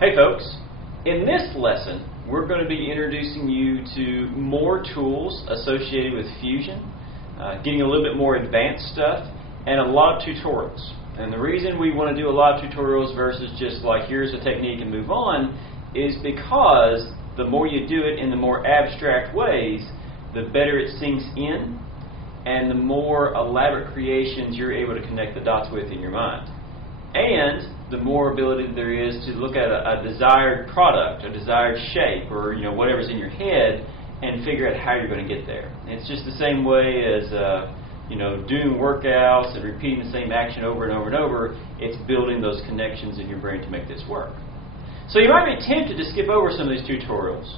Hey folks, in this lesson we're going to be introducing you to more tools associated with Fusion, getting a little bit more advanced stuff, and a lot of tutorials. And the reason we want to do a lot of tutorials versus just like here's a technique and move on is because the more you do it in the more abstract ways, the better it sinks in and the more elaborate creations you're able to connect the dots with in your mind. And the more ability there is to look at a desired product, a desired shape, or whatever's in your head, and figure out how you're going to get there. And it's just the same way as doing workouts and repeating the same action over and over and over. It's building those connections in your brain to make this work. So you might be tempted to skip over some of these tutorials,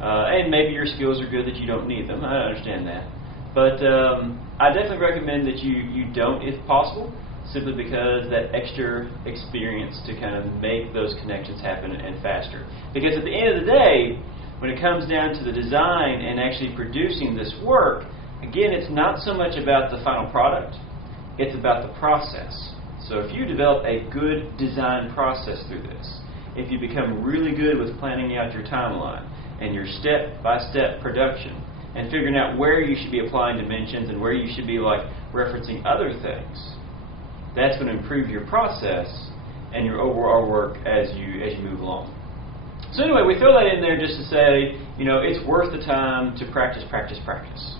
and maybe your skills are good that you don't need them. I understand that, but I definitely recommend that you don't, if possible. Simply because that extra experience to kind of make those connections happen and faster. Because at the end of the day, when it comes down to the design and actually producing this work, again, it's not so much about the final product, it's about the process. So if you develop a good design process through this, if you become really good with planning out your timeline and your step-by-step production and figuring out where you should be applying dimensions and where you should be like referencing other things, that's going to improve your process and your overall work as you move along. So anyway, we throw that in there just to say, it's worth the time to practice, practice, practice.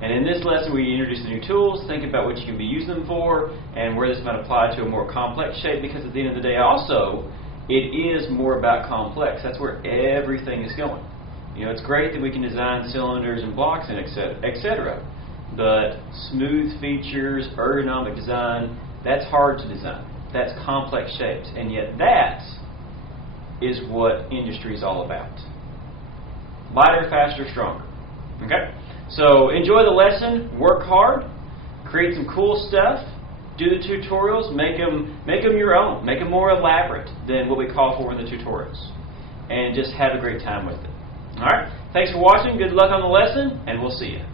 And in this lesson, we introduce the new tools, think about what you can be using them for, and where this might apply to a more complex shape, because at the end of the day also, it is more about complex. That's where everything is going. It's great that we can design cylinders and blocks and etc. But smooth features, ergonomic design, that's hard to design. That's complex shapes. And yet that is what industry is all about. Lighter, faster, stronger. Okay? So enjoy the lesson, work hard, create some cool stuff, do the tutorials, make them your own, make them more elaborate than what we call for in the tutorials. And just have a great time with it. Alright? Thanks for watching, good luck on the lesson, and we'll see you.